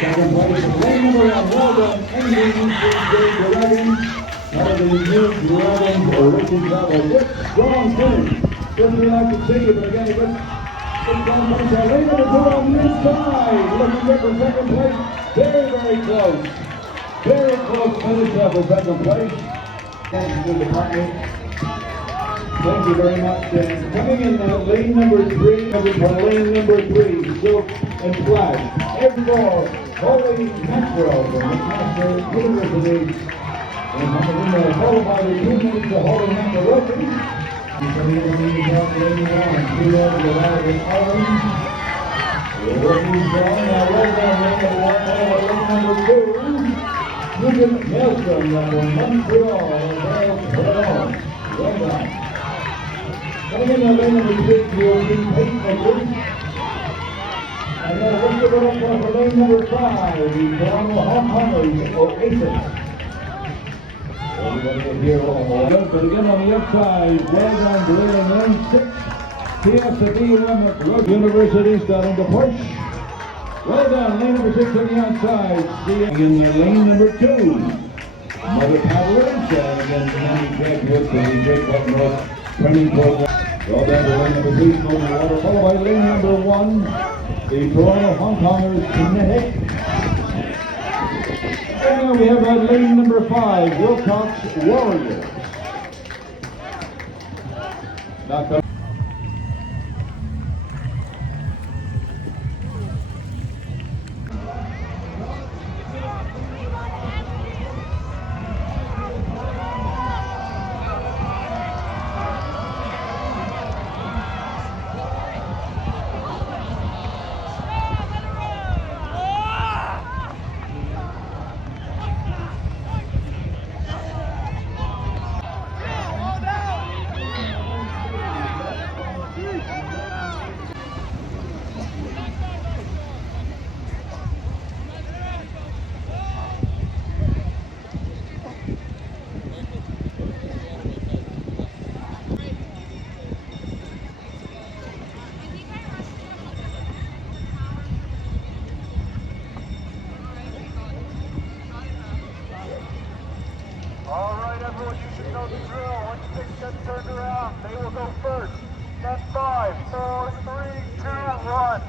Second place, lane number 1, well done, Engine Dragons. Out of the new Dragons racing travel. Good, strong finish. Certainly like to see you, but again, it gets down place. Lane number 2 on the inside. Looking good for second place. Very, very close. Very close finish up for second place. Thank you to the partner. Thank you very much. Coming in now, lane number 3, lane number 3, Silk and Flash. Evermore, Holy Maxwell from McMaster University. And followed by the 2 minutes of Holy Macaroon. Coming in the meantime, lane 1, Theo Gerard and Orange. We're working strong. Now, right down lane number 1, lane number 2. Nugent Maelstrom from Montreal. Right on. Right on. Coming in the lane number 6, we'll see Pacemakers. And then let's give it up for lane number 5, the Toronto Hawkhunters, or Aces. Everybody here almost. But again on the upside, well done, Blair in lane 6. TSB University starting to push. Well done, lane number 6 on the outside. In lane number 2, Mother Paddlers, and again, Andy graduates of the Great White North Training Program. Well done to lane number 3, Smoking Water, followed by lane number 1, the Toronto Hong Kongers, Kinetic. And now we have lane number 5, Wilcox Warriors. Now everyone, you should know the drill. Once things get turned around, they will go first. Then 5, 4, 3, 2, 1.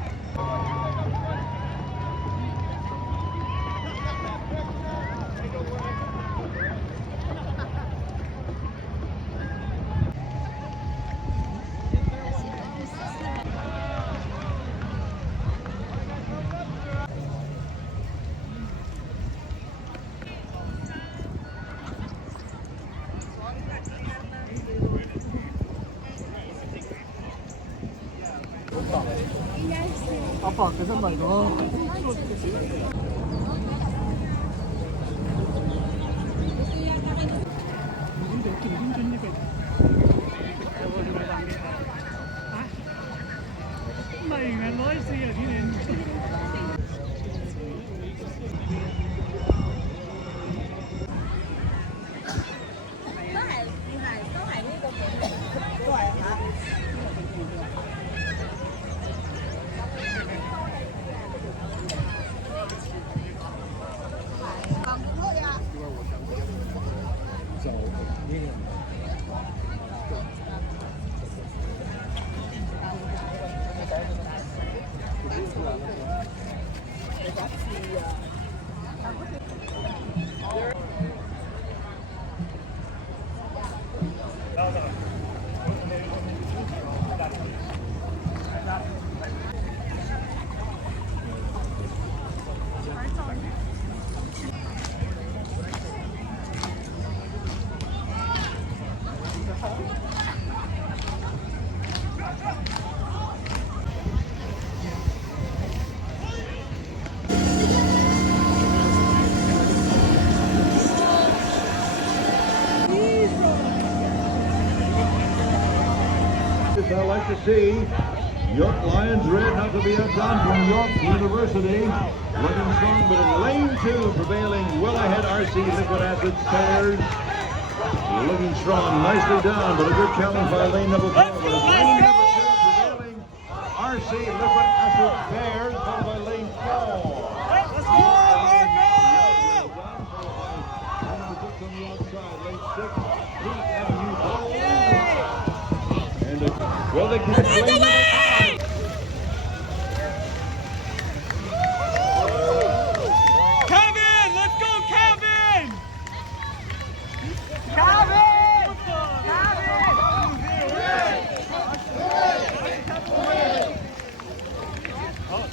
아빠 계산만 이거 mày mà nói gì ở thế này I like to see York Lions red, not to be outdone from York University. Looking strong, but in lane 2, prevailing well ahead RC Liquid Acid Pairs. Looking strong, nicely done, but a good challenge by lane number 4. But it's lane number 2 prevailing RC Liquid Acid Pairs, followed by lane 4. Will they catch Lehman? Kevin, let's go, Kevin!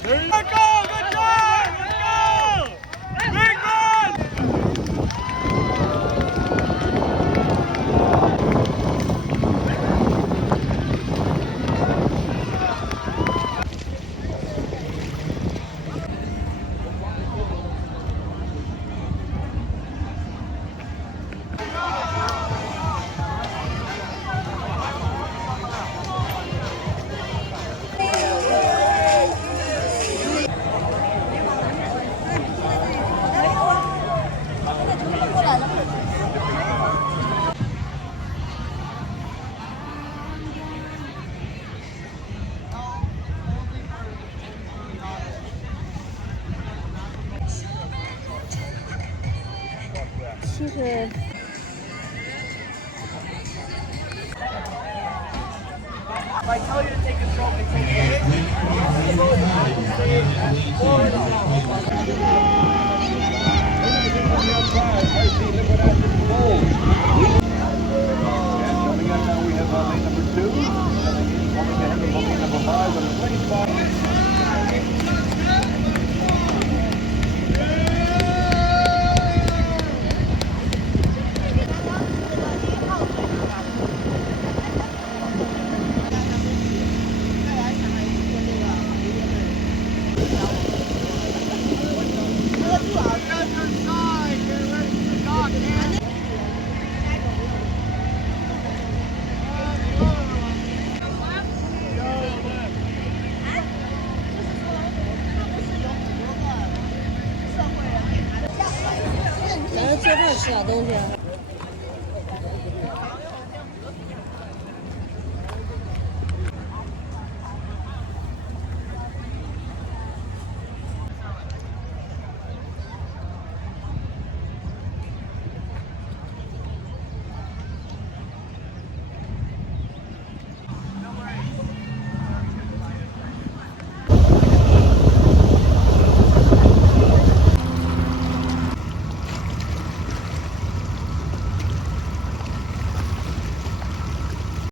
There you go! Good job! Let's go! Big run!其实。 咱这这吃点东西。